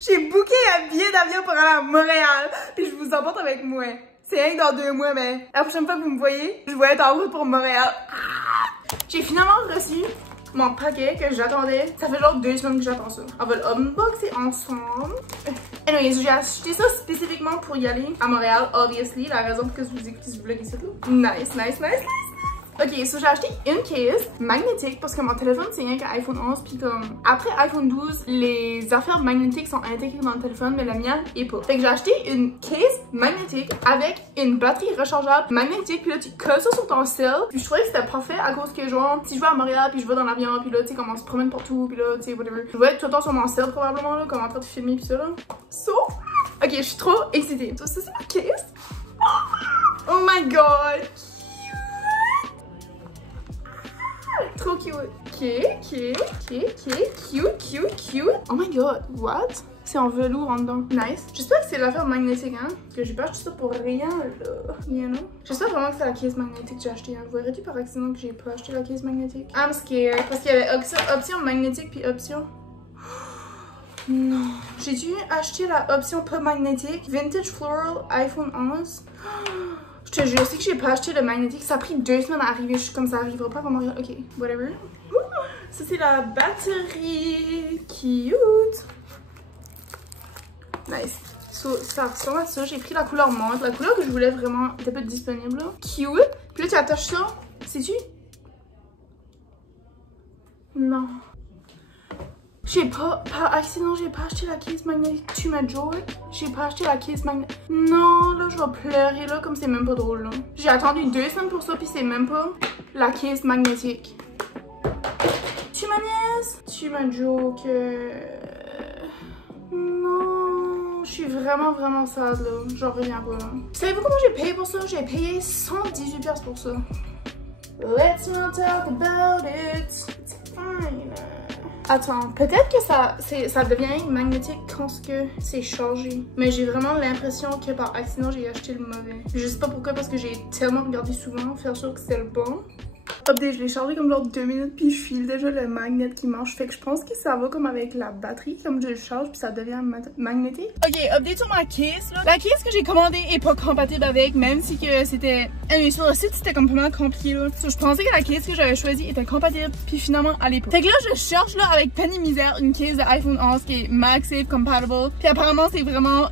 J'ai booké un billet d'avion pour aller à Montréal, puis je vous emporte avec moi. C'est rien que dans 2 mois, mais la prochaine fois que vous me voyez, je vais être en route pour Montréal. J'ai finalement reçu mon paquet que j'attendais. Ça fait genre 2 semaines que j'attends ça. On va l'unboxer ensemble. Anyways, j'ai acheté ça spécifiquement pour y aller à Montréal, obviously. La raison pour que vous écoutez ce vlog ici, là. Nice, nice, nice, nice. Ok, so j'ai acheté une case magnétique parce que mon téléphone c'est rien qu'un iPhone 11 puis comme après iPhone 12, les affaires magnétiques sont intégrées dans le téléphone mais la mienne est pas. Fait que j'ai acheté une case magnétique avec une batterie rechargeable magnétique puis là tu colles ça sur ton cell. Puis je trouvais que c'était parfait à cause que genre si je vais à Montréal puis je vais dans l'avion puis là tu sais comme on se promène partout puis là tu sais whatever. Je vais être tout le temps sur mon cell probablement là comme en train de filmer puis ça là. So, ok je suis trop excitée. So ça c'est ma case. Oh my god. Trop cute. Cute. Oh my god, what? C'est en velours en dedans. Nice. J'espère que c'est l'affaire magnétique, hein? Parce que j'ai pas acheté ça pour rien, là. You know? J'espère vraiment que c'est la case magnétique que j'ai acheté. Hein. Vous verrez-tu par accident que j'ai pas acheté la case magnétique? I'm scared. Parce qu'il y avait option magnétique puis option. Non. J'ai dû acheter la option pas magnétique. Vintage Floral iPhone 11. Je te jure, c'est que j'ai pas acheté le magnétique. Ça a pris 2 semaines à arriver. Je suis comme ça arrivera pas vraiment. Ok, whatever. Ça, c'est la batterie. Cute. Nice. So, ça ressemble à ça. J'ai pris la couleur menthe. La couleur que je voulais vraiment était pas disponible. Là. Cute. Puis là, tu attaches ça. Sais-tu? Non. J'ai pas, par accident, j'ai pas acheté la case magnétique. Tu m'as joke? J'ai pas acheté la case magnétique. Non, là, je vais pleurer, là, comme c'est même pas drôle, là. J'ai attendu 2 semaines pour ça, puis c'est même pas la case magnétique. Tu m'as niaise? Tu m'as joke? Non, je suis vraiment sad, là. J'en reviens pas, là. Savez-vous comment j'ai payé pour ça? J'ai payé 118$ pour ça. Let's not talk about it. It's fine. Attends, peut-être que ça devient magnétique quand c'est chargé. Mais j'ai vraiment l'impression que par accident, j'ai acheté le mauvais. Je sais pas pourquoi, parce que j'ai tellement regardé souvent, faire sûr que c'était le bon. Update, je l'ai chargé comme genre 2 minutes, puis je file déjà le magnet qui marche. Fait que je pense que ça va comme avec la batterie, comme je le charge, puis ça devient magnétique. Ok, update sur ma case, là. La case que j'ai commandée est pas compatible avec, même si que c'était... Mais sur le site, c'était complètement compliqué, là. So, je pensais que la case que j'avais choisie était compatible, puis finalement, elle est pas. Fait que là, je cherche, là, avec peine et misère, une case de iPhone 11 qui est MagSafe compatible. Puis apparemment, c'est vraiment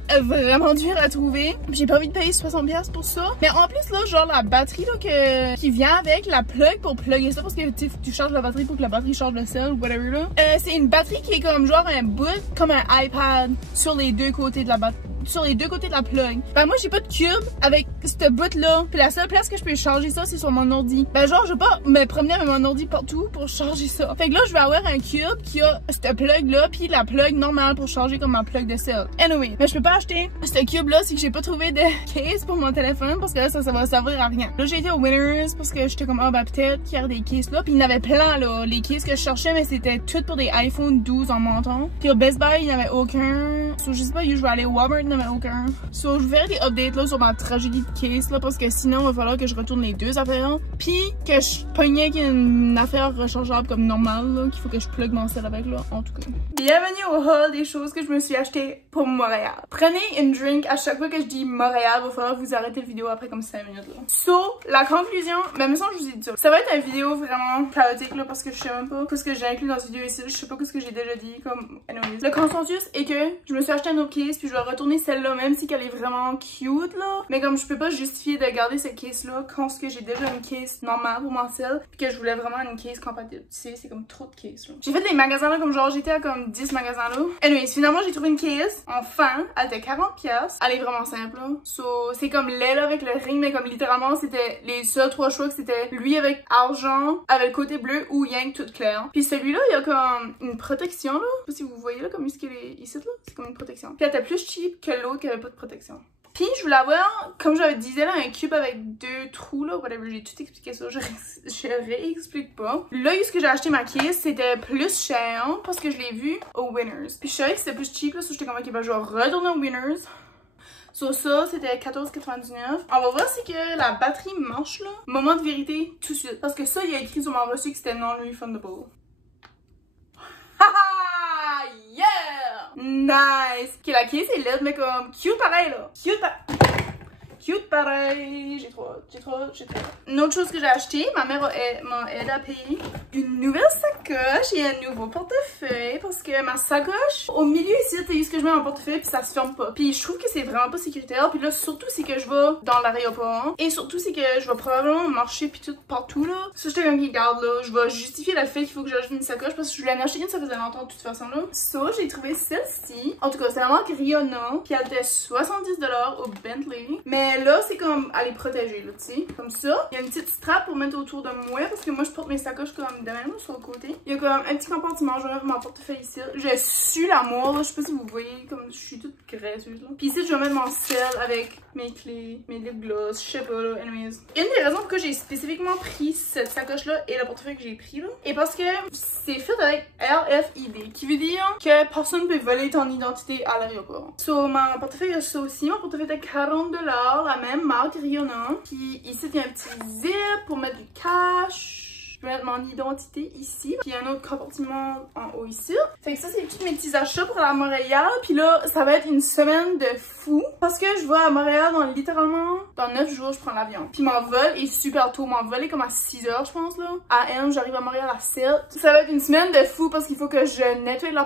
dur à trouver. J'ai pas envie de payer 60$ pour ça. Mais en plus, là, genre, la batterie, là, qui vient avec, la plug pour plugger ça, parce que tu charges la batterie pour que la batterie charge le cell ou whatever, là. C'est une batterie qui est comme genre un bout, comme un iPad, sur les 2 côtés de la batterie. Sur les 2 côtés de la plug. Ben moi j'ai pas de cube avec ce bout là. Puis la seule place que je peux charger ça c'est sur mon ordi. Ben genre je vais pas me promener avec mon ordi partout pour charger ça. Fait que là je vais avoir un cube qui a ce plug là puis la plug normale pour charger comme ma plug de cell. Anyway, mais je peux pas acheter ce cube là si que j'ai pas trouvé de case pour mon téléphone parce que là ça va servir à rien. Là j'ai été au Winners parce que j'étais comme ah ben peut-être qu'il y aurait des cases là. Puis il y en avait plein là. Les cases que je cherchais mais c'était toutes pour des iPhone 12 en montant. Puis au Best Buy il n'y avait aucun. So je sais pas, je vais aller au Walmart. Mais aucun. So, je verrai des updates là sur ma tragédie de case là parce que sinon il va falloir que je retourne les 2 affaires puis que je pognais une affaire rechargeable comme normale là qu'il faut que je plug mon cell avec là en tout cas. Bienvenue au haul des choses que je me suis acheté pour Montréal. Prenez une drink à chaque fois que je dis Montréal, il va falloir que vous arrêtez la vidéo après comme 5 minutes là. So, la conclusion, même ça je vous ai dit ça va être une vidéo vraiment chaotique là parce que je sais même pas ce que j'ai inclus dans cette vidéo ici, je sais pas ce que j'ai déjà dit comme anyways. Le consensus est que je me suis acheté un autre case puis je vais retourner celle-là même si qu'elle est vraiment cute là, mais comme je peux pas justifier de garder cette case là quand j'ai déjà une case normale pour mon cell puis que je voulais vraiment une case compatible, tu sais c'est comme trop de cases là. J'ai fait des magasins là comme genre j'étais à comme 10 magasins là. Anyways, finalement j'ai trouvé une case, enfin elle était 40$, elle est vraiment simple là. So c'est comme lait là avec le ring mais comme littéralement c'était les seuls 3 choix que c'était lui avec argent, avec le côté bleu ou yang toute claire. Puis celui-là il y a comme une protection là, je sais pas si vous voyez là comme ce qu'il est ici là, c'est comme une protection. Puis elle était plus cheap que l'autre qui avait pas de protection. Puis je voulais avoir, comme je disais là, un cube avec 2 trous là, whatever, j'ai tout expliqué ça, je réexplique pas. Là, ce que j'ai acheté ma case, c'était plus cher parce que je l'ai vu au Winners. Puis je savais que c'était plus cheap là, so j'étais comme ok, ben je vais retourner au Winners. So ça, c'était 14,99$. On va voir si que la batterie marche là. Moment de vérité, tout de suite. Parce que ça, il y a écrit sur mon reçu que c'était non refundable. Haha! yeah! Nice! Ok, la case est laide, mais comme cute pareil, là. Cute pareil. J'ai trop. Une autre chose que j'ai acheté, ma mère m'a aidé à payer. Une nouvelle sacoche et un nouveau portefeuille. Parce que ma sacoche, au milieu ici, c'est ce que je mets mon portefeuille puis ça se ferme pas. Puis je trouve que c'est vraiment pas sécuritaire. Puis là, surtout c'est que je vais dans l'aéroport. Et surtout c'est que je vais probablement marcher puis tout partout là. Ça, j'étais comme qui garde là. Je vais justifier le fait qu'il faut que j'ajoute une sacoche parce que je voulais en acheter une, ça faisait longtemps de toute façon là. Ça, j'ai trouvé celle-ci. En tout cas, c'est la marque Rihanna. Puis elle était 70$ au Bentley. Mais là, c'est comme à les protéger, là, tu sais. Comme ça. Il y a une petite strap pour mettre autour de moi parce que moi, je porte mes sacoches comme de même sur le côté. Il y a comme un petit compartiment, je vais mettre mon portefeuille ici. Je suis l'amour, là. Je sais pas si vous voyez, comme je suis toute graisseuse, là. Puis ici, je vais mettre mon sel avec mes clés, mes lip gloss, je sais pas, là. Anyways. Une des raisons pourquoi j'ai spécifiquement pris cette sacoche-là et le portefeuille que j'ai pris, là, est parce que c'est fait avec RFID, qui veut dire que personne ne peut voler ton identité à l'aéroport. So, mon portefeuille a ça aussi. Mon portefeuille était 40$, la même marque Rihanna. Puis ici, il y a un petit zip pour mettre du cash. Je vais mettre mon identité ici. Puis il y a un autre compartiment en haut ici. Fait que ça, c'est tous mes petits achats pour aller à Montréal. Puis là, ça va être une semaine de fou. Parce que je vais à Montréal dans littéralement, dans 9 jours, je prends l'avion. Puis mon vol est super tôt. Mon vol est comme à 6h, je pense, là. À M, j'arrive à Montréal à 7. Ça va être une semaine de fou parce qu'il faut que je nettoie la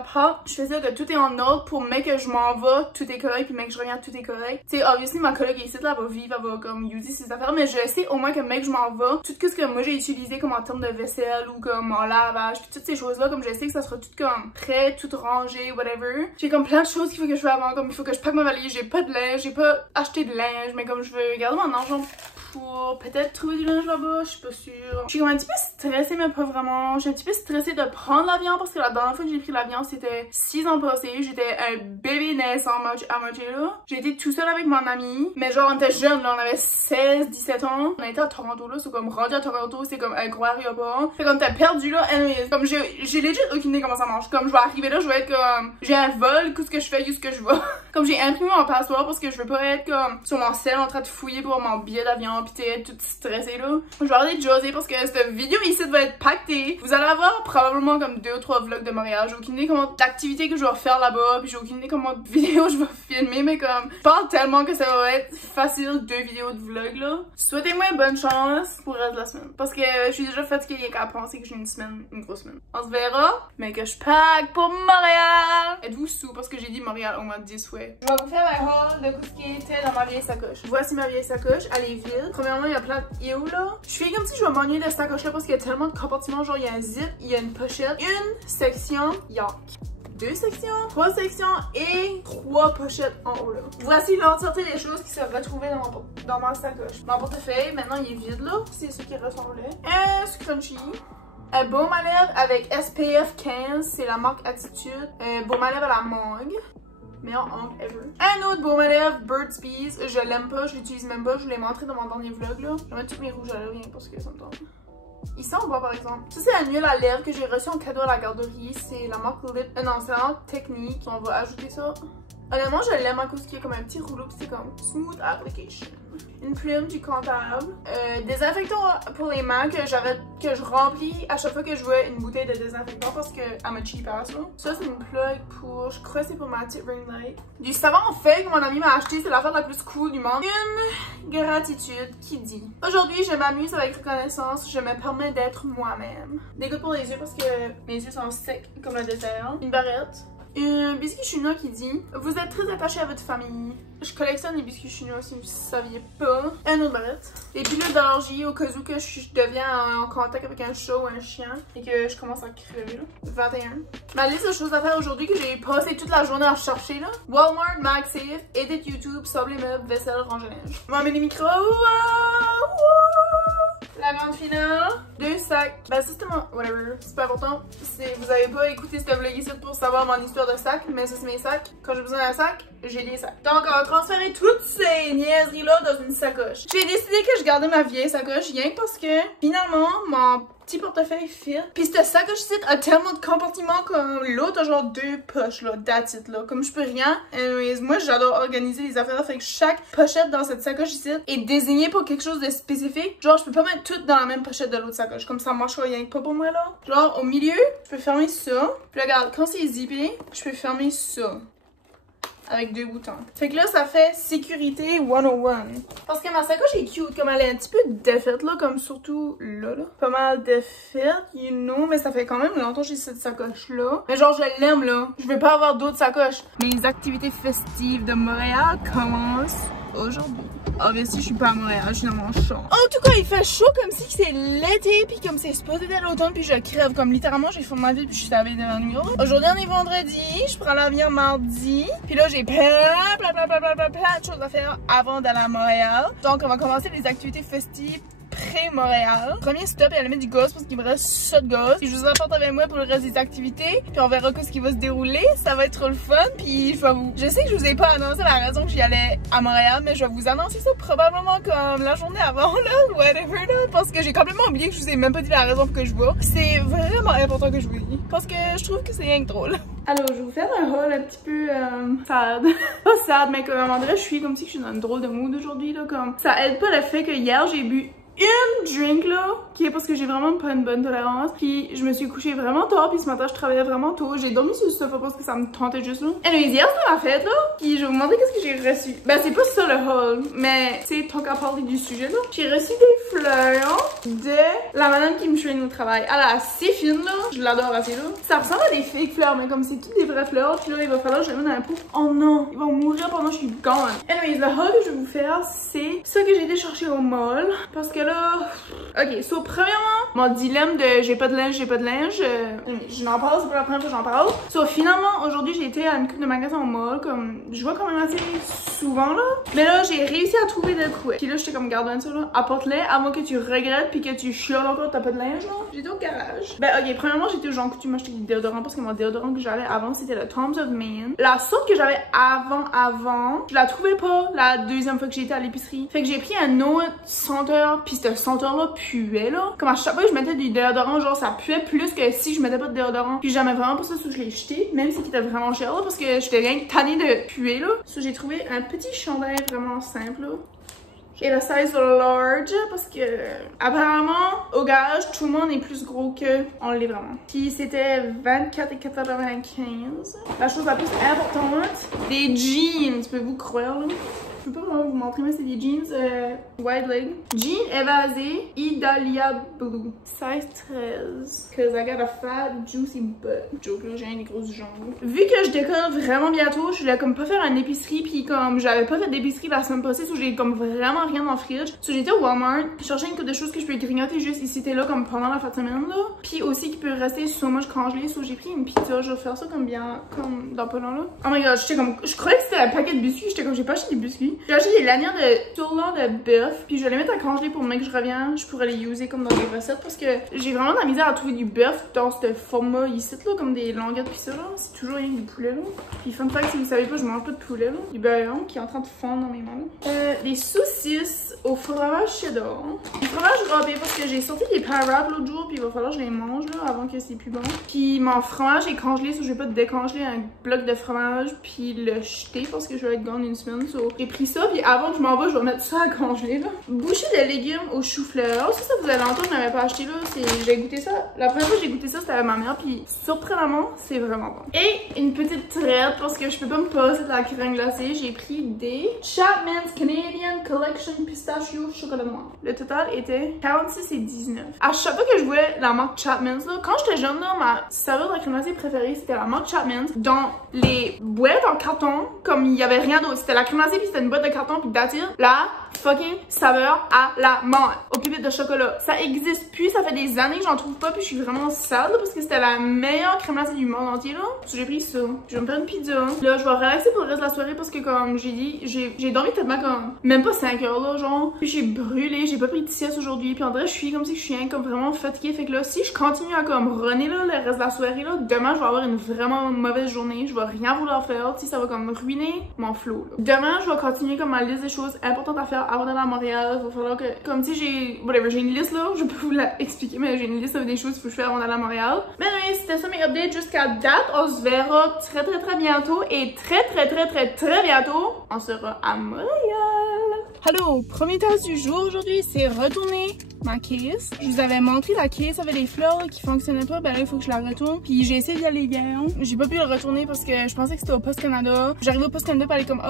porte. Je fais ça que tout est en ordre pour mec que je m'en vais, tout est correct. Puis mec que je reviens, tout est correct. Tu sais, obviously, ma collègue ici, là, elle va vivre, elle va comme user ses affaires. Mais je sais au moins que mec, je m'en vais. Tout ce que moi j'ai utilisé comme en termes de vaisselle ou comme en lavage, puis toutes ces choses-là, comme je sais que ça sera tout comme prêt, tout rangé, whatever. J'ai comme plein de choses qu'il faut que je fasse avant, comme il faut que je pack ma valise, j'ai pas de linge, j'ai pas acheté de linge, mais comme je veux garder mon argent pour peut-être trouver du linge là-bas, je suis pas sûre. Je suis comme un petit peu stressée, mais pas vraiment. Je suis un petit peu stressée de prendre l'avion parce que la dernière fois que j'ai pris l'avion, c'était 6 ans passés. J'étais un bébé naissant à moitié là. J'ai été tout seul avec mon ami, mais genre on était jeunes là, on avait 16-17 ans. On a été à Toronto là, c'est comme rendu à Toronto, c'est comme un gros aéroport. Fait comme t'as perdu là, anyways. Comme j'ai legit aucune idée comment ça marche. Comme je vais arriver là, je vais être comme j'ai un vol, qu'est-ce que je fais, où est-ce que je vais. Comme j'ai imprimé mon passeport parce que je veux pas être comme sur mon sel en train de fouiller pour mon billet d'avion pis t'es toute stressée là. Je vais arrêter de jaser parce que cette vidéo ici va être pactée. Vous allez avoir probablement comme 2 ou 3 vlogs de Montréal. J'ai aucune idée comment d'activités que je vais faire là-bas, puis j'ai aucune idée comment de vidéos je vais filmer, mais comme je parle tellement que ça va être facile 2 vidéos de vlog là. Souhaitez-moi bonne chance pour le reste de la semaine. Parce que je suis déjà fatiguée qu'à penser que j'ai une grosse semaine. On se verra, mais que je pack pour Montréal. Êtes-vous sous parce que j'ai dit Montréal au moins 10 fois. Je vais vous faire un haul de tout ce qui était dans ma vieille sacoche. Voici ma vieille sacoche, elle est vide. Premièrement, il y a plein de yo là. Je fais comme si je vais m'ennuyer de cette sacoche là parce qu'il y a tellement de compartiments, genre il y a un zip, il y a une pochette, une section, yuck. 2 sections, 3 sections et 3 pochettes en haut là. Voici l'entièreté des choses qui se retrouvaient dans ma sacoche. Mon portefeuille, maintenant il est vide là, c'est ce qui ressemblait. Un scrunchie. Un baume à lèvres avec SPF 15, c'est la marque Attitude. Un baume à lèvres à la mangue. Meilleur angle ever. Un autre baume à lèvres, Burt's Bees. Je l'aime pas, je l'utilise même pas. Je vous l'ai montré dans mon dernier vlog là. Je vais mettre tous mes rouges à lèvres rien parce que ça me tente. Ici on voit par exemple. Ça c'est un huile à lèvres que j'ai reçu en cadeau à la garderie. C'est la marque Lip. Non, c'est la marque Technique. On va ajouter ça. Honnêtement, je l'aime à cause qu'il y a comme un petit rouleau, c'est comme Smooth Application. Une plume du comptable. Désinfectant pour les mains que je remplis à chaque fois que je vois une bouteille de désinfectant parce que elle me cheap ass là. Ça c'est une plug pour, je crois que c'est pour ma petite ring light. Du savon en feuille que mon ami m'a acheté, c'est l'affaire la plus cool du monde. Une gratitude qui dit: aujourd'hui je m'amuse avec reconnaissance, je me permets d'être moi-même. Des gouttes pour les yeux parce que mes yeux sont secs comme le désert. Une barrette. Un biscuit chinois qui dit: vous êtes très attaché à votre famille. Je collectionne les biscuits chinois si vous ne saviez pas. Un autre barrette. Des pilules d'allergie au cas où que je deviens en contact avec un chat ou un chien et que je commence à crever là. 21. Ma liste de choses à faire aujourd'hui que j'ai passé toute la journée à chercher là. Walmart, MagSafe, Edit YouTube, sable les meubles, vaisselle, ranger linge. Mon mini micro. La grande finale. 2 sacs. Ben ça c'était mon... whatever. C'est pas important. Vous avez pas écouté ce vlog ici pour savoir mon histoire de sac. Mais ça c'est mes sacs. Quand j'ai besoin d'un sac, j'ai des sacs. Donc on va transférer toutes ces niaiseries là dans une sacoche. J'ai décidé que je gardais ma vieille sacoche rien que parce que finalement mon petit portefeuille fit. Puis cette sacoche-ci a tellement de compartiments comme l'autre a genre 2 poches là, that's it là. Comme je peux rien. Anyways, moi j'adore organiser les affaires, fait que chaque pochette dans cette sacoche-ci est désignée pour quelque chose de spécifique. Genre je peux pas mettre tout dans la même pochette de l'autre sacoche, comme ça marche rien que pas pour moi là. Genre au milieu, je peux fermer ça. Puis regarde, quand c'est zippé, je peux fermer ça. Avec 2 boutons. Fait que là, ça fait sécurité 101. Parce que ma sacoche est cute, comme elle est un petit peu défaite là, comme surtout là. Pas mal défaite, you know, mais ça fait quand même longtemps que j'ai cette sacoche là. Mais genre, je l'aime là. Je veux pas avoir d'autres sacoches. Les activités festives de Montréal commencent aujourd'hui. Obviously, je suis pas à Montréal, je suis dans mon champ. En tout cas, il fait chaud comme si c'est l'été, puis comme c'est supposé d'être l'automne, puis je crève. Comme littéralement, j'ai fait ma vie, puis je suis à la veille de la nuit. Aujourd'hui, on est vendredi, je prends l'avion mardi, puis là, j'ai plein de choses à faire avant d'aller à Montréal. Donc, on va commencer les activités festives pré-Montréal. Premier stop, elle met du gosse parce qu'il me reste ça de gosse. Et je vous apporte avec moi pour le reste des activités. Puis on verra ce qui va se dérouler. Ça va être trop le fun. Puis je sais que je vous ai pas annoncé la raison que j'y allais à Montréal, mais je vais vous annoncer ça probablement comme la journée avant, là, whatever, là. Parce que j'ai complètement oublié que je vous ai même pas dit la raison pour que je vais. C'est vraiment important que je vous dise. Parce que je trouve que c'est rien que drôle. Alors, je vais vous faire un haul un petit peu sad. Pas sad, mais comme à un moment donné, je suis comme si je suis dans une drôle de mood aujourd'hui, là. Comme ça aide pas le fait que hier, j'ai bu une drink là, qui est parce que j'ai vraiment pas une bonne tolérance. Puis je me suis couchée vraiment tard, puis ce matin je travaillais vraiment tôt. J'ai dormi sur le sofa parce que ça me tentait juste là. Et hier c'était ma fête là, puis je vais vous montrer qu'est-ce que j'ai reçu. Ben c'est pas ça le haul, mais tu sais, tant qu'à parler du sujet là, j'ai reçu des fleurs de la madame qui me traîne au travail. Elle est assez fine là, je l'adore assez là. Ça ressemble à des fake fleurs, mais comme c'est toutes des vraies fleurs, puis là il va falloir que je les mette dans la pouf. Oh non, ils vont mourir pendant que je suis gone. Anyways, le haul que je vais vous faire, c'est ça que j'ai été chercher au mall, parce que là, ok, so premièrement, mon dilemme de j'ai pas de linge, je n'en parle, c'est pas la première fois que j'en parle. So finalement, aujourd'hui j'ai été à une coupe de magasins au mall, comme je vois quand même assez souvent là. Mais là, j'ai réussi à trouver de quoi. Puis là, j'étais comme garde ça là, apporte-les avant que tu regrettes puis que tu chiales encore t'as pas de linge là. J'étais au garage. Ben ok, premièrement, j'étais au Jean Coutu m'acheter des déodorants parce que mon déodorant que j'avais avant c'était le Tom's of Maine. La sorte que j'avais avant, je la trouvais pas la deuxième fois que j'étais à l'épicerie. Fait que j'ai pris un autre senteur, puis ce senteur là puait là. Comme à chaque fois que je mettais du déodorant, genre ça puait plus que si je mettais pas de déodorant. Puis j'aimais vraiment pas ça, so je l'ai jeté, même si c'était vraiment cher là, parce que j'étais rien tannée de puer là. So j'ai trouvé un petit chandail vraiment simple là. Et le size large parce que apparemment au garage tout le monde est plus gros que on l'est vraiment. Puis c'était 24,95. La chose la plus importante, des jeans, pouvez-vous croire là? Je peux pas vraiment vous montrer, mais c'est des jeans wide leg. Jeans évasés Idalia Blue. Size 13. Cause I got a fat juicy butt. Joke là, j'ai des grosses jambes. Vu que je décolle vraiment bientôt, je voulais comme pas faire une épicerie, puis comme j'avais pas fait d'épicerie la semaine passée, so j'ai comme vraiment rien dans le fridge. So j'étais au Walmart, chercher une couple de choses que je peux grignoter juste ici, là, comme pendant la fin de semaine là. Puis aussi qui peut rester so much congelé, so j'ai pris une pizza, je vais faire ça comme bien, comme dans pas long là. Oh my god, j'étais comme, je croyais que c'était un paquet de biscuits, j'étais comme j'ai pas acheté des biscuits. J'ai acheté des lanières de tourlant de bœuf, puis je vais les mettre à congeler pour le moment que je reviens. Je pourrais les user comme dans des recettes parce que j'ai vraiment de la misère à trouver du bœuf dans ce format ici là, comme des languettes pis ça là. C'est toujours rien que du poulet là. Puis fun fact, si vous savez pas, je mange pas de poulet là. Du beurre qui est en train de fondre dans mes mains. Des saucisses au fromage cheddar. Du fromage râpé parce que j'ai sorti des pan wraps l'autre jour, puis il va falloir que je les mange là avant que c'est plus bon. Puis mon fromage est congelé, so je vais pas décongeler un bloc de fromage puis le jeter parce que je vais être gone une semaine. So j'ai pris ça, puis avant que je m'en vais, je vais mettre ça à congeler là. Bouchée de légumes au chou-fleur. Ça vous allez entendre, je n'avais pas acheté là. J'ai goûté ça. La première fois que j'ai goûté ça, c'était avec ma mère, puis surprenamment, c'est vraiment bon. Et une petite traite parce que je peux pas me passer de la crème glacée. J'ai pris des Chapman's Canadian Collection Pistachio Chocolat Noir. Le total était 46,19. À chaque fois que je voyais la marque Chapman's là, quand j'étais jeune là, ma saveur de la crème glacée préférée, c'était la marque Chapman's. Dans les boîtes en carton, comme il y avait rien d'autre. C'était la crème glacée, puis c'était une boîte de carton, puis that's it. La fucking saveur à la menthe aux pépites de chocolat. Ça existe plus, ça fait des années que j'en trouve pas, puis je suis vraiment sad parce que c'était la meilleure crème glacée du monde entier là. J'ai pris ça. Je vais me faire une pizza. Là, je vais relaxer pour le reste de la soirée parce que comme j'ai dit, j'ai dormi tellement comme même pas 5 heures là, genre. Puis j'ai brûlé, j'ai pas pris de sieste aujourd'hui, puis en vrai, je suis comme si je suis comme vraiment fatiguée. Fait que là, si je continue à comme runner là le reste de la soirée là, demain je vais avoir une vraiment mauvaise journée. Je vais rien vouloir faire, si ça va comme ruiner mon flow là. Demain, je vais continuer continuer comme ma liste des choses importantes à faire avant d'aller à Montréal. Il va falloir que, comme si j'ai, whatever, j'ai une liste là, je peux vous la expliquer, mais j'ai une liste des choses qu'il faut que je fasse avant d'aller à Montréal. Mais oui, c'était ça mes updates jusqu'à date. On se verra très bientôt et très bientôt, on sera à Montréal. Hello, premier tasse du jour aujourd'hui, c'est retourner ma case. Je vous avais montré la case avec les fleurs là, qui fonctionnaient pas, ben là il faut que je la retourne. Puis j'ai essayé d'y aller hier. J'ai pas pu le retourner parce que je pensais que c'était au Post Canada. J'arrive au Post Canada, puis elle est comme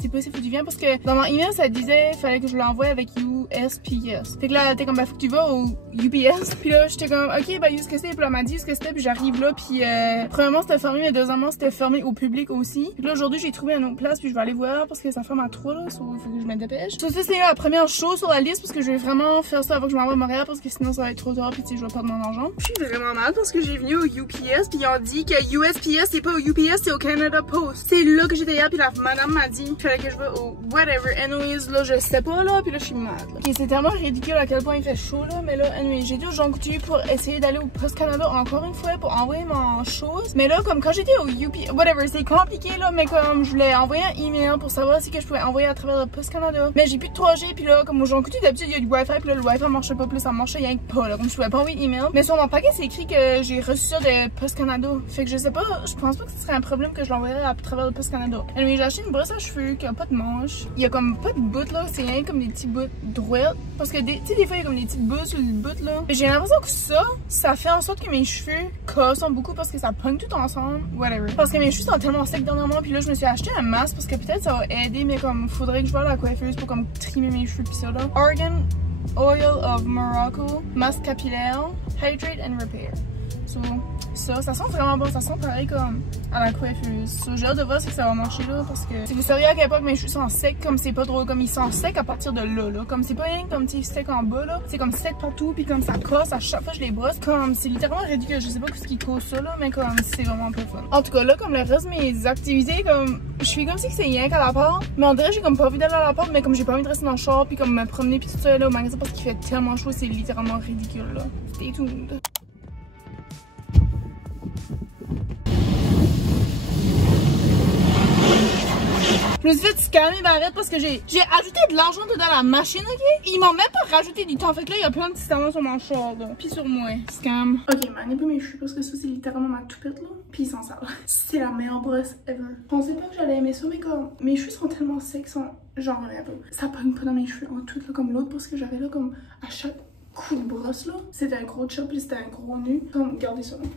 c'est possible, faut que tu viennes parce que dans mon email ça disait fallait que je l'envoie avec USPS. Fait que là t'es comme faut que tu vas au UPS. Puis là j'étais comme ok bah qu'est-ce que c'était, puis là elle m'a dit ce que c'était, puis j'arrive là, puis premièrement c'était fermé, mais deuxièmement c'était fermé au public aussi. Puis là aujourd'hui j'ai trouvé une autre place, puis je vais aller voir parce que ça ferme à 3 là, il faut que je me dépêche. Ça c'est la première chose sur la liste parce que je vais vraiment faire ça avant que je m'envoie à Montréal parce que sinon ça va être trop tard, puis tu sais je vais perdre mon argent. Je suis vraiment mal parce que j'ai venu au UPS puis ils ont dit que USPS c'est pas au UPS, c'est au Canada Post. C'est là que j'étais hier, puis la madame m'a dit qu'il fallait que je vais au whatever. Anyways là je sais pas là, puis là je suis malade. Et c'est tellement ridicule à quel point il fait chaud là, mais là anyway j'ai dit aux Jean Coutu pour essayer d'aller au Post Canada encore une fois pour envoyer mon chose. Mais là comme quand j'étais au UPS, whatever, c'est compliqué là, mais comme je voulais envoyer un email pour savoir si que je pouvais envoyer à travers le Post Canada. Mais j'ai plus de 3G, puis là comme au Jean Coutu d'habitude il y a du Wi-Fi, puis là le Wi-Fi marchait pas plus, ça marchait rien que pas là, comme je pouvais pas envoyer d'email. Mais sur mon paquet c'est écrit que j'ai reçu ça de Post Canada. Fait que je sais pas, je pense pas que ce serait un problème que je l'envoyerais à travers le Post Canada. Anyway, j'ai acheté une brosse à cheveux qui a pas de manche. Il y a comme pas de bout là, c'est rien comme des petits bouts droits. Parce que tu sais des fois il y a comme des petites bouts sur le bout là. J'ai l'impression que ça fait en sorte que mes cheveux cassent beaucoup parce que ça pogne tout ensemble, whatever. Parce que mes cheveux sont tellement secs dernièrement, puis là je me suis acheté un masque parce que peut-être ça va aider, mais comme faudrait que je voie la coiffeuse pour comme trimer mes cheveux pis ça là. Argan Oil of Morocco, masque capillaire, hydrate and repair. So, ça sent vraiment bon, ça sent pareil comme à la coiffeuse. So, j'ai hâte de voir si ça va marcher là, parce que si vous sauriez à quel point mes cheveux sont secs, comme c'est pas drôle, comme ils sont secs à partir de là, comme c'est pas rien comme tu sec en bas là, c'est comme sec partout, puis comme ça casse à chaque fois que je les brosse, comme c'est littéralement ridicule, je sais pas ce qui cause ça là, mais comme c'est vraiment un peu fun. En tout cas là, comme le reste de mes activités, comme je suis comme si c'est rien qu'à la part, mais on dirait que j'ai comme pas envie d'aller à la porte, mais comme j'ai pas envie de rester dans le char, puis comme me promener puis tout ça là au magasin parce qu'il fait tellement chaud, c'est littéralement ridicule là. Stay tuned. Je me suis fait scanner Barrette parce que j'ai ajouté de l'argent dedans la machine, ok? Ils m'ont même pas rajouté du temps. Fait que là, il y a plein de petits talons sur mon short, là. Puis sur moi. Scam. Ok, maniez pas mes cheveux parce que ça, c'est littéralement ma toupette, là. Puis ils s'en servent. C'est la meilleure brosse ever. Je pensais pas que j'allais aimer ça, mais comme mes cheveux sont tellement secs, sont genre un peu. Ça pogne pas dans mes cheveux en tout, là, comme l'autre, parce que j'avais là, comme à chaque coup de brosse, là. C'était un gros chop, puis c'était un gros nœud. Comme, regardez ça, là.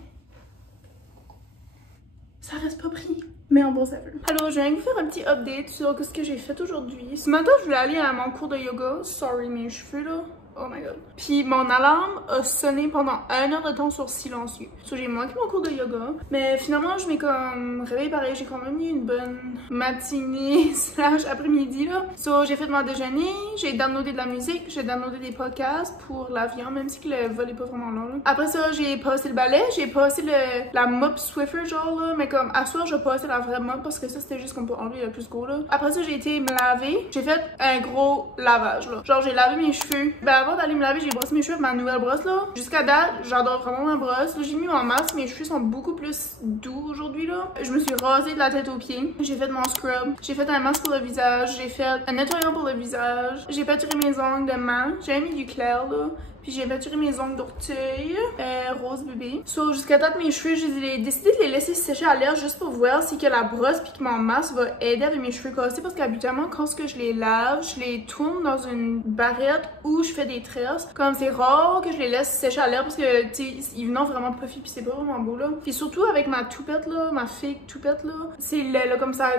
Ça reste pas pris. Mais en bon ça veut. Alors, je viens de vous faire un petit update sur ce que j'ai fait aujourd'hui. Ce matin, je voulais aller à mon cours de yoga. Sorry, mes cheveux là. Oh my god. Puis mon alarme a sonné pendant 1 heure de temps sur silencieux. So, j'ai manqué mon cours de yoga. Mais finalement, je m'ai comme réveillée pareil. J'ai quand même eu une bonne matinée / après-midi là. So, j'ai fait mon déjeuner. J'ai downloadé de la musique. J'ai downloadé des podcasts pour l'avion, même si le vol est pas vraiment long là. Après ça, j'ai passé le balai. J'ai passé la mop Swiffer genre là. Mais comme à soir, je passais la vraie mop parce que ça c'était juste comme pour enlever le plus gros là. Après ça, j'ai été me laver. J'ai fait un gros lavage là. Genre, j'ai lavé mes cheveux. Ben, avant d'aller me laver, j'ai brossé mes cheveux avec ma nouvelle brosse là. Jusqu'à date, j'adore vraiment ma brosse. Là, j'ai mis mon masque, mes cheveux sont beaucoup plus doux aujourd'hui là. Je me suis rasée de la tête aux pieds. J'ai fait mon scrub. J'ai fait un masque pour le visage. J'ai fait un nettoyant pour le visage. J'ai peinturé mes ongles de main. J'ai mis du clair là. Puis j'ai peinturé mes ongles d'orteil, rose bébé. So, jusqu'à date, mes cheveux, j'ai décidé de les laisser sécher à l'air juste pour voir si que la brosse puis que mon masque va aider avec mes cheveux cassés. Parce qu'habituellement, quand je les lave, je les tourne dans une barrette où je fais des tresses. Comme c'est rare que je les laisse sécher à l'air parce que, tu sais, ils venent vraiment puffy puis c'est pas vraiment beau là. Puis surtout avec ma toupette là, ma fake toupette là, c'est laid là, comme ça.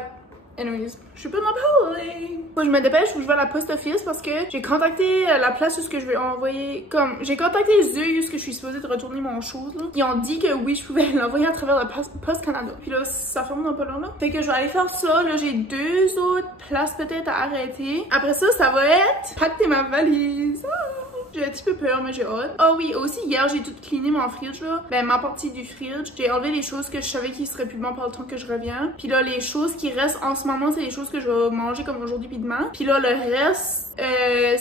Anyways, je suis pas dans le parler. Moi, je me dépêche, faut que je vais à la post office parce que j'ai contacté la place où ce que je vais envoyer. Comme, j'ai contacté les yeux où ce que je suis supposée de retourner mon chose là. Ils ont dit que oui, je pouvais l'envoyer à travers la Post Canada. Puis là, ça ferme dans pas long là. Fait que je vais aller faire ça. Là, j'ai 2 autres places peut-être à arrêter. Après ça, ça va être pacter ma valise. Ah! J'ai un petit peu peur, mais j'ai hâte. Ah oui, aussi, hier, j'ai tout cleané mon fridge, là. Ben, ma partie du fridge. J'ai enlevé les choses que je savais qu'ils seraient plus bons par le temps que je reviens. Puis là, les choses qui restent en ce moment, c'est les choses que je vais manger comme aujourd'hui puis demain. Puis là, le reste,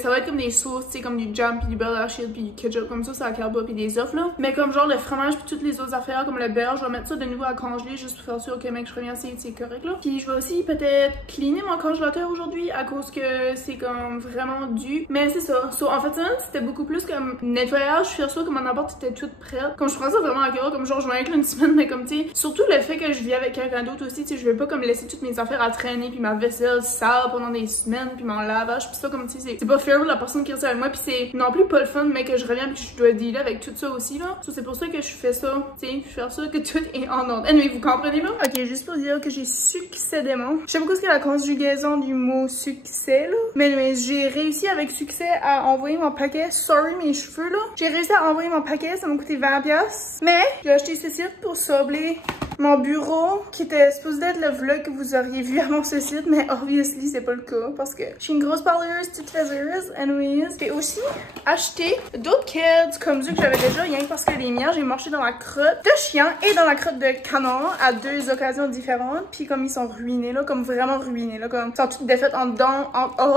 ça va être comme des sauces, tu sais, comme du jam puis du beurre d'arachide puis du ketchup, comme ça à Carba puis des œufs, là. Mais comme genre le fromage puis toutes les autres affaires, comme le beurre, je vais mettre ça de nouveau à congeler juste pour faire sûr que mec, je reviens, c'est correct, là. Puis je vais aussi peut-être cleaner mon congélateur aujourd'hui à cause que c'est comme vraiment dû. Mais c'est ça. En fait, c'était beaucoup plus comme nettoyage, faire sûr que mon appart était tout prêt. Comme je prends ça vraiment à cœur, comme genre je vais être une semaine, mais comme tu sais, surtout le fait que je vis avec quelqu'un d'autre aussi, tu sais, je vais pas comme laisser toutes mes affaires à traîner puis ma vaisselle sale pendant des semaines puis mon lavage puis ça, comme tu sais, c'est pas fair pour la personne qui reste avec moi puis c'est non plus pas le fun, mais que je reviens puis je dois dealer avec tout ça aussi, là. C'est pour ça que je fais ça, tu sais, je fais ça que tout est en ordre. Anyway, vous comprenez pas? Ok, juste pour dire que j'ai succédément. Je sais pas ce qu'est la conjugaison du mot succès, là. Mais j'ai réussi avec succès à envoyer mon paquet. Sorry, mes cheveux, là. J'ai réussi à envoyer mon paquet, ça m'a coûté 20$. Mais j'ai acheté ce site pour sabler mon bureau, qui était supposé être le vlog que vous auriez vu avant ce site, mais obviously c'est pas le cas parce que je suis une grosse parleuse toute faiseuse. Anyways, j'ai aussi acheté d'autres kids comme ceux que j'avais déjà, rien que parce que les miens, j'ai marché dans la crotte de chien et dans la crotte de canard à deux occasions différentes, puis comme ils sont ruinés là, comme vraiment ruinés là, comme ils sont toutes défaites en dedans,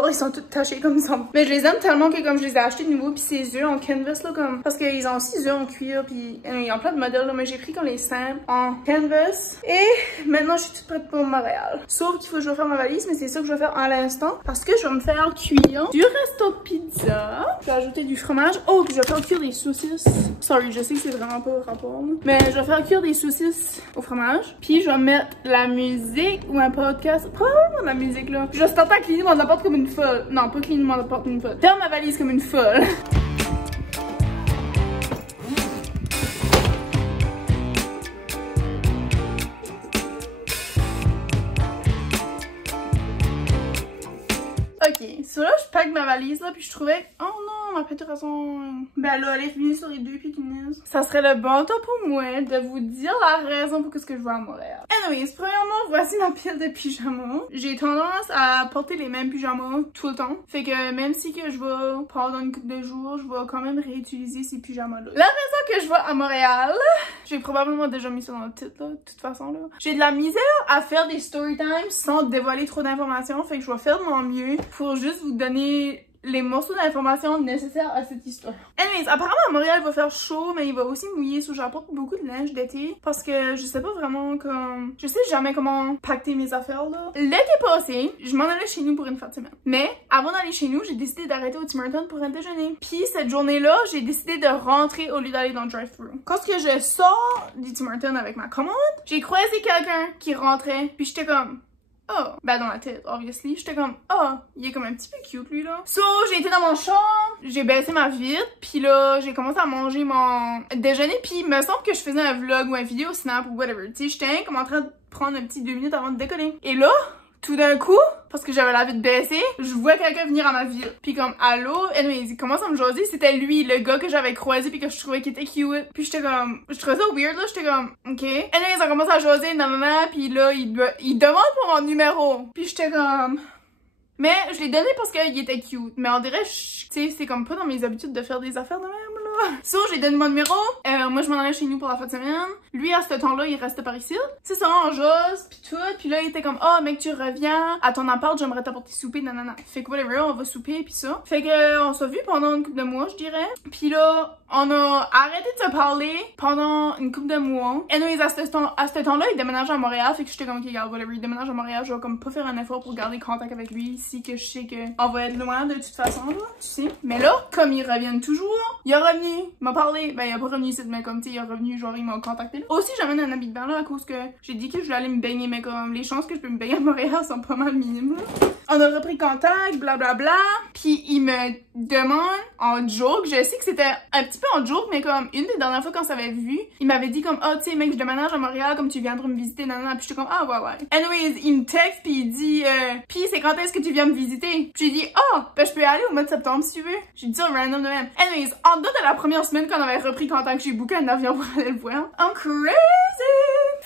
ils sont toutes tachés comme ils sont. Mais je les aime tellement que comme je les ai achetés de nouveau, puis ces œufs en canvas là, comme parce qu'ils ont aussi des œufs en cuir, puis ils ont plein de modèles là, mais j'ai pris comme les simples en canvas. Et maintenant, je suis toute prête pour Montréal. Sauf qu'il faut que je vais faire ma valise, mais c'est ça que je vais faire à l'instant. Parce que je vais me faire cuire du resto pizza. Je vais ajouter du fromage. Oh, puis je vais faire cuire des saucisses. Sorry, je sais que c'est vraiment pas rapport. Mais je vais faire cuire des saucisses au fromage. Puis je vais mettre la musique ou un podcast. Probablement la musique là. Je vais tenter à cleaner mon appart comme une folle. Non, pas cleaner mon appart comme une folle. Faire ma valise comme une folle. Ok, so là, je pack ma valise là, puis je trouvais. Oh non, ma petite raison. Ben là, elle est revenue sur les deux piquinaises. Ça serait le bon temps pour moi de vous dire la raison pour ce que je vais à Montréal. Anyways, premièrement, voici ma pile de pyjamas. J'ai tendance à porter les mêmes pyjamas tout le temps. Fait que même si que je vais pendant une couple de jours, je vais quand même réutiliser ces pyjamas-là. La raison que je vais à Montréal, j'ai probablement déjà mis ça dans le titre là, de toute façon là. J'ai de la misère à faire des story times sans dévoiler trop d'informations. Fait que je vais faire de mon mieux pour juste vous donner les morceaux d'informations nécessaires à cette histoire. Anyways, apparemment à Montréal il va faire chaud, mais il va aussi mouiller, so j'apporte beaucoup de linge d'été parce que je sais pas vraiment comme... Je sais jamais comment pacter mes affaires là. L'été passé, je m'en allais chez nous pour une fin de semaine. Mais avant d'aller chez nous, j'ai décidé d'arrêter au Tim Hortons pour un déjeuner. Puis cette journée-là, j'ai décidé de rentrer au lieu d'aller dans le drive-thru. Quand je sors du Tim Hortons avec ma commande, j'ai croisé quelqu'un qui rentrait, puis j'étais comme... Oh, ben dans la tête, obviously. J'étais comme, oh, il est comme un petit peu cute lui là. So, j'ai été dans mon champ, j'ai baissé ma vitre, puis là, j'ai commencé à manger mon déjeuner, puis il me semble que je faisais un vlog ou une vidéo snap ou whatever. Tu sais, j'étais comme en train de prendre un petit 2 minutes avant de décoller. Et là, tout d'un coup, parce que j'avais la vitre baissée, je vois quelqu'un venir à ma ville. Puis comme, allô? Anyways, il commence à me jaser. C'était lui, le gars que j'avais croisé puis que je trouvais qu'il était cute. Puis j'étais comme, je trouvais ça weird là, j'étais comme, ok. Anyways, on commence à jaser, nanana, puis là, il demande pour mon numéro. Puis j'étais comme... Mais je l'ai donné parce qu'il était cute. Mais on dirait, tu sais, c'est comme pas dans mes habitudes de faire des affaires de même, là. So, j'ai donné mon numéro. Moi, je m'en allais chez nous pour la fin de semaine. Lui, à ce temps-là, il restait par ici. C'est ça, on jase, pis tout. Puis là, il était comme, oh, mec, tu reviens à ton appart, j'aimerais t'apporter souper, nanana. Fait que whatever, on va souper, pis ça. Fait que, on s'est vu pendant une couple de mois, je dirais. Puis là, on a arrêté de se parler pendant une couple de mois. Anyways, à ce temps-là, il déménageait à Montréal. Fait que j'étais comme, ok, regarde, whatever, il déménage à Montréal. Je vais comme pas faire un effort pour garder contact avec lui. Si que je sais qu'on va être loin de toute façon, là, tu sais. Mais là, comme ils reviennent toujours, il est revenu, il m'a parlé. Ben, il a pas revenu ici, mais comme, tu sais, il est revenu, genre, il m'a contacté. Là. Aussi, j'amène un habit de bain, là, à cause que j'ai dit que je voulais aller me baigner, mais comme, les chances que je peux me baigner à Montréal sont pas mal minimes, là. On a repris contact, blablabla. Puis il me demande en joke, je sais que c'était un petit peu en joke, mais comme une des dernières fois qu'on s'avait vu, il m'avait dit comme, ah, tu sais, mec, je déménage à Montréal, comme tu viendras me visiter, nanana. Puis j'étais comme, ah, ouais, ouais. Anyways, il me texte, puis il dit, puis c'est quand est-ce que tu viens me visiter? Puis j'ai dit, ah, ben je peux y aller au mois de septembre si tu veux. J'ai dit ça random de même. Anyways, en dedans de la première semaine qu'on avait repris contact, j'ai booké un avion pour aller le voir. I'm crazy!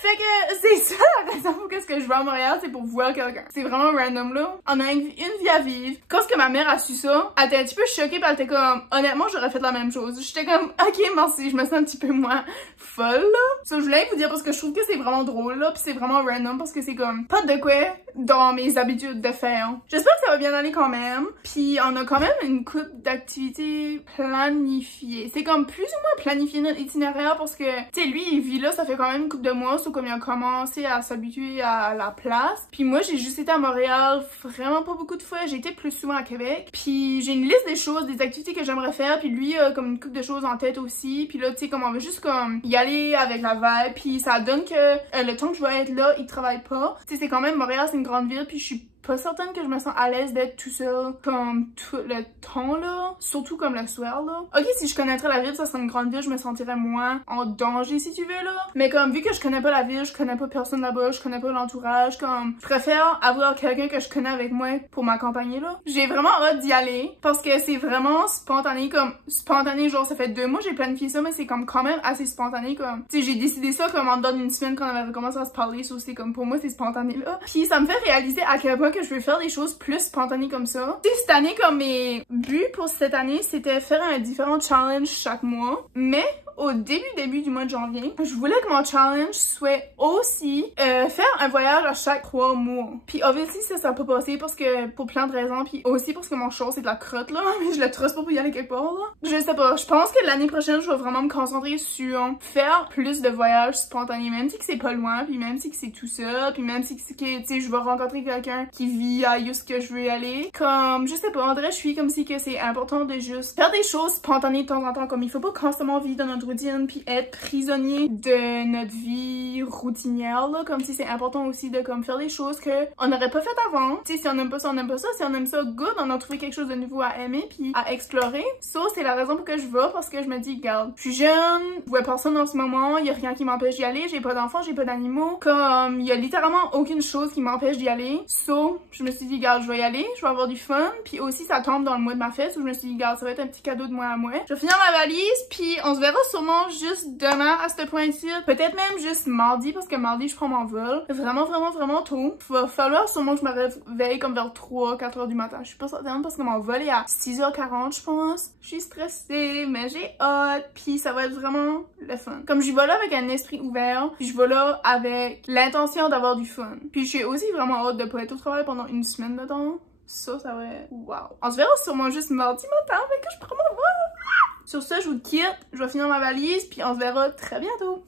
Fait que c'est ça la raison pour qu'est-ce que je vais à Montréal, c'est pour voir quelqu'un. C'est vraiment random là. On a une vie à vivre. Quand ce que ma mère a su ça, elle était un petit peu choquée, pis elle était comme, honnêtement, j'aurais fait la même chose. J'étais comme, ok, merci, je me sens un petit peu moins folle là. So, je voulais vous dire parce que je trouve que c'est vraiment drôle là, pis c'est vraiment random parce que c'est comme, pas de quoi dans mes habitudes de faire. J'espère que ça va bien aller quand même. Puis on a quand même une couple d'activités planifiées. C'est comme plus ou moins planifié notre itinéraire parce que, tu sais, lui, il vit là, ça fait quand même une couple de mois, sauf comme il a commencé à s'habituer à la place. Puis moi, j'ai juste été à Montréal vraiment pas beaucoup de fois. J'ai été plus souvent à Québec. Puis j'ai une liste des choses, des activités que j'aimerais faire. Puis lui a comme une couple de choses en tête aussi. Puis là, tu sais, comme on veut juste comme y aller avec la vibe. Puis ça donne que le temps que je vais être là, il travaille pas. Tu sais, c'est quand même Montréal, c'est une grande ville. Puis je suis pas certaine que je me sens à l'aise d'être tout seul comme tout le temps là, surtout comme le soir là. Ok, si je connaîtrais la ville, ça serait une grande ville, je me sentirais moins en danger si tu veux là. Mais comme vu que je connais pas la ville, je connais pas personne là-bas, je connais pas l'entourage, comme je préfère avoir quelqu'un que je connais avec moi pour m'accompagner là. J'ai vraiment hâte d'y aller parce que c'est vraiment spontané, comme spontané, genre ça fait 2 mois j'ai planifié ça, mais c'est comme quand même assez spontané comme. Tu sais, j'ai décidé ça comme en dedans d'une semaine quand on avait recommencé à se parler, ça c'est comme pour moi c'est spontané là. Puis ça me fait réaliser à quel point que je veux faire des choses plus spontanées comme ça. Tu sais, cette année, comme mes buts pour cette année, c'était faire un différent challenge chaque mois. Mais au début du mois de janvier, je voulais que mon challenge soit aussi faire un voyage à chaque 3 mois. Puis obviously ça n'a pas passé parce que pour plein de raisons, puis aussi parce que mon show c'est de la crotte là, mais je le truste pas pour y aller quelque part là. Je sais pas, je pense que l'année prochaine je vais vraiment me concentrer sur faire plus de voyages spontanés, même si que c'est pas loin, puis même si que c'est tout ça, puis même si que tu sais je vais rencontrer quelqu'un qui vit à où ce que je veux y aller. Comme je sais pas, en vrai je suis comme si que c'est important de juste faire des choses spontanées de temps en temps, comme il faut pas constamment vivre dans notre routine puis être prisonnier de notre vie routinière là, comme si c'est important aussi de comme faire des choses que on n'aurait pas fait avant. Tu sais, si on aime pas ça, on aime pas ça, si on aime ça, good, on a trouvé quelque chose de nouveau à aimer puis à explorer. Ça, c'est la raison pour que je vais, parce que je me dis, regarde, je suis jeune, je vois personne en ce moment, il y a rien qui m'empêche d'y aller, j'ai pas d'enfants, j'ai pas d'animaux, comme il y a littéralement aucune chose qui m'empêche d'y aller. So, je me suis dit, regarde, je vais y aller, je vais avoir du fun, puis aussi ça tombe dans le mois de ma fête, où je me suis dit, regarde, ça va être un petit cadeau de moi à moi. Je vais finir ma valise, puis on se verra sûrement juste demain à ce point-ci, peut-être même juste mardi, parce que mardi je prends mon vol, vraiment tôt. Il va falloir sûrement que je me réveille comme vers 3-4 heures du matin, je suis pas certaine parce que mon vol est à 6h40 je pense. Je suis stressée, mais j'ai hâte, puis ça va être vraiment le fun. Comme je vais là avec un esprit ouvert, puis je vais là avec l'intention d'avoir du fun. Puis j'ai aussi vraiment hâte de pas être au travail pendant une semaine de temps. Ça va être... Wow. On se verra sûrement juste mardi matin, mais que je prends mon vol. Sur ce, je vous quitte, je vais finir ma valise, puis on se verra très bientôt.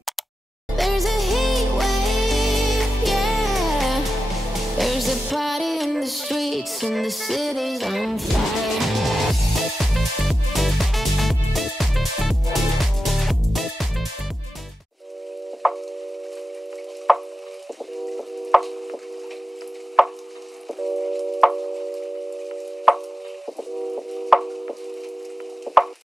There's a heat wave, yeah. There's a party in the streets and the city's on fire.